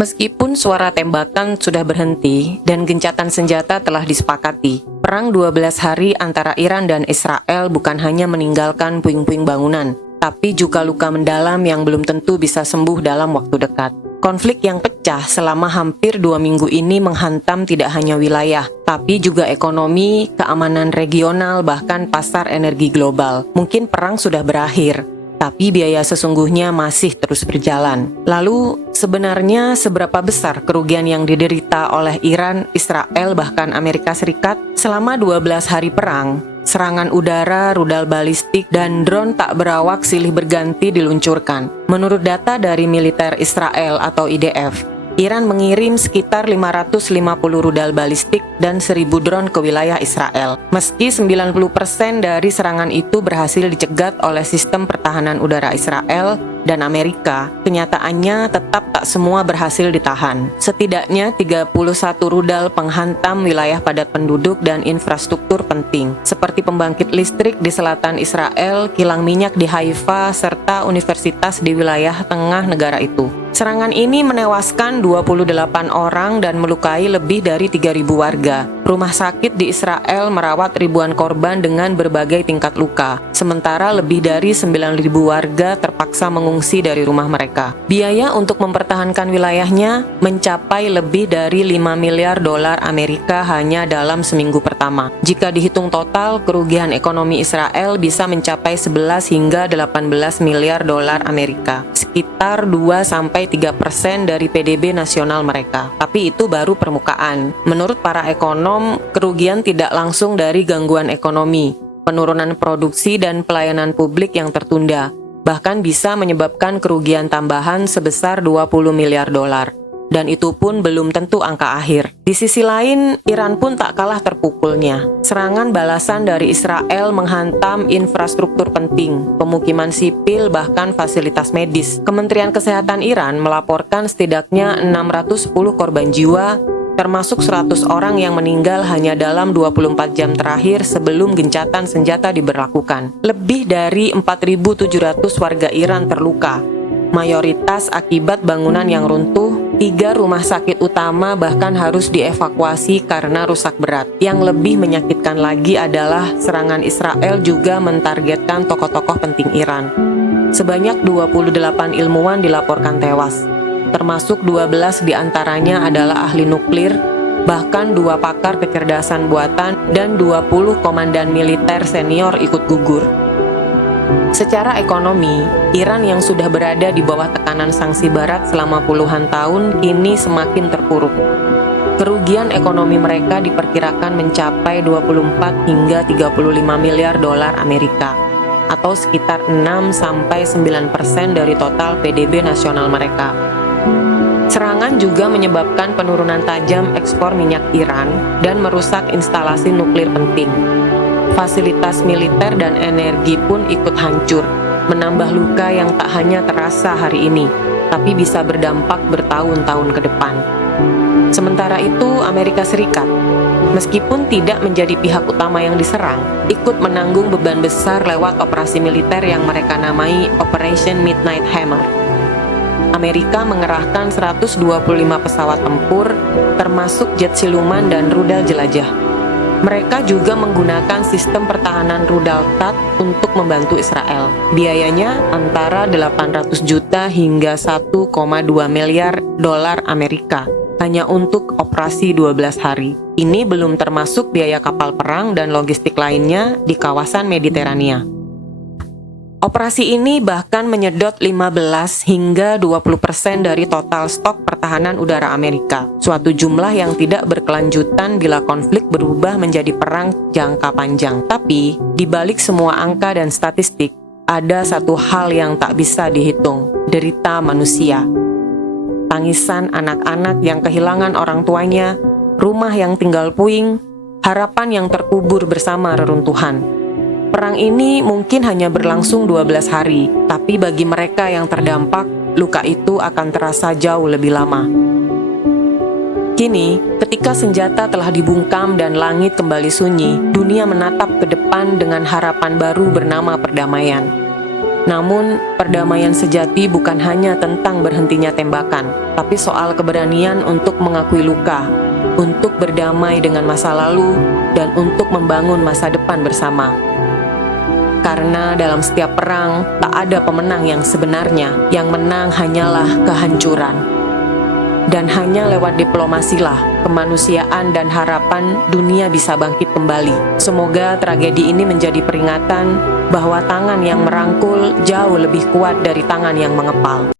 Meskipun suara tembakan sudah berhenti dan gencatan senjata telah disepakati, perang 12 hari antara Iran dan Israel bukan hanya meninggalkan puing-puing bangunan, tapi juga luka mendalam yang belum tentu bisa sembuh dalam waktu dekat. Konflik yang pecah selama hampir 2 minggu ini menghantam tidak hanya wilayah, tapi juga ekonomi, keamanan regional, bahkan pasar energi global. Mungkin perang sudah berakhir, tapi biaya sesungguhnya masih terus berjalan. Lalu, sebenarnya seberapa besar kerugian yang diderita oleh Iran, Israel, bahkan Amerika Serikat selama 12 hari perang? Serangan udara, rudal balistik, dan drone tak berawak silih berganti diluncurkan. Menurut data dari militer Israel atau IDF, Iran mengirim sekitar 550 rudal balistik dan 1.000 drone ke wilayah Israel. Meski 90% dari serangan itu berhasil dicegat oleh sistem pertahanan udara Israel dan Amerika, kenyataannya tetap tak semua berhasil ditahan. Setidaknya 31 rudal penghantam wilayah padat penduduk dan infrastruktur penting, seperti pembangkit listrik di selatan Israel, kilang minyak di Haifa, serta universitas di wilayah tengah negara itu. Serangan ini menewaskan 28 orang dan melukai lebih dari 3.000 warga. Rumah sakit di Israel merawat ribuan korban dengan berbagai tingkat luka, sementara lebih dari 9.000 warga terpaksa mengungsi dari rumah mereka. Biaya untuk mempertahankan wilayahnya mencapai lebih dari 5 miliar dolar Amerika hanya dalam seminggu pertama. Jika dihitung total, kerugian ekonomi Israel bisa mencapai 11 hingga 18 miliar dolar Amerika, sekitar 2-3% dari PDB nasional mereka. Tapi itu baru permukaan. Menurut para ekonom, kerugian tidak langsung dari gangguan ekonomi, penurunan produksi dan pelayanan publik yang tertunda, bahkan bisa menyebabkan kerugian tambahan sebesar 20 miliar dolar. Dan itu pun belum tentu angka akhir. Di sisi lain, Iran pun tak kalah terpukulnya. Serangan balasan dari Israel menghantam infrastruktur penting, pemukiman sipil, bahkan fasilitas medis. Kementerian Kesehatan Iran melaporkan setidaknya 610 korban jiwa, termasuk 100 orang yang meninggal hanya dalam 24 jam terakhir sebelum gencatan senjata diberlakukan. Lebih dari 4.700 warga Iran terluka, mayoritas akibat bangunan yang runtuh. 3 rumah sakit utama bahkan harus dievakuasi karena rusak berat. Yang lebih menyakitkan lagi adalah serangan Israel juga mentargetkan tokoh-tokoh penting Iran. Sebanyak 28 ilmuwan dilaporkan tewas, termasuk 12 diantaranya adalah ahli nuklir, bahkan 2 pakar kecerdasan buatan dan 20 komandan militer senior ikut gugur. Secara ekonomi, Iran yang sudah berada di bawah tekanan sanksi barat selama puluhan tahun kini semakin terpuruk. Kerugian ekonomi mereka diperkirakan mencapai 24 hingga 35 miliar dolar Amerika, atau sekitar 6-9% dari total PDB nasional mereka. Serangan juga menyebabkan penurunan tajam ekspor minyak Iran dan merusak instalasi nuklir penting. Fasilitas militer dan energi pun ikut hancur, menambah luka yang tak hanya terasa hari ini, tapi bisa berdampak bertahun-tahun ke depan. Sementara itu, Amerika Serikat, meskipun tidak menjadi pihak utama yang diserang, ikut menanggung beban besar lewat operasi militer yang mereka namai Operation Midnight Hammer. Amerika mengerahkan 125 pesawat tempur, termasuk jet siluman dan rudal jelajah. Mereka juga menggunakan sistem pertahanan rudal THAAD untuk membantu Israel. Biayanya antara 800 juta hingga 1,2 miliar dolar Amerika hanya untuk operasi 12 hari. Ini belum termasuk biaya kapal perang dan logistik lainnya di kawasan Mediterania. Operasi ini bahkan menyedot 15 hingga 20% dari total stok pertahanan udara Amerika, suatu jumlah yang tidak berkelanjutan bila konflik berubah menjadi perang jangka panjang. Tapi, di balik semua angka dan statistik, ada satu hal yang tak bisa dihitung, derita manusia. Tangisan anak-anak yang kehilangan orang tuanya, rumah yang tinggal puing, harapan yang terkubur bersama reruntuhan. Perang ini mungkin hanya berlangsung 12 hari, tapi bagi mereka yang terdampak, luka itu akan terasa jauh lebih lama. Kini, ketika senjata telah dibungkam dan langit kembali sunyi, dunia menatap ke depan dengan harapan baru bernama perdamaian. Namun, perdamaian sejati bukan hanya tentang berhentinya tembakan, tapi soal keberanian untuk mengakui luka, untuk berdamai dengan masa lalu, dan untuk membangun masa depan bersama. Karena dalam setiap perang, tak ada pemenang yang sebenarnya, yang menang hanyalah kehancuran. Dan hanya lewat diplomasilah, kemanusiaan dan harapan dunia bisa bangkit kembali. Semoga tragedi ini menjadi peringatan bahwa tangan yang merangkul jauh lebih kuat dari tangan yang mengepal.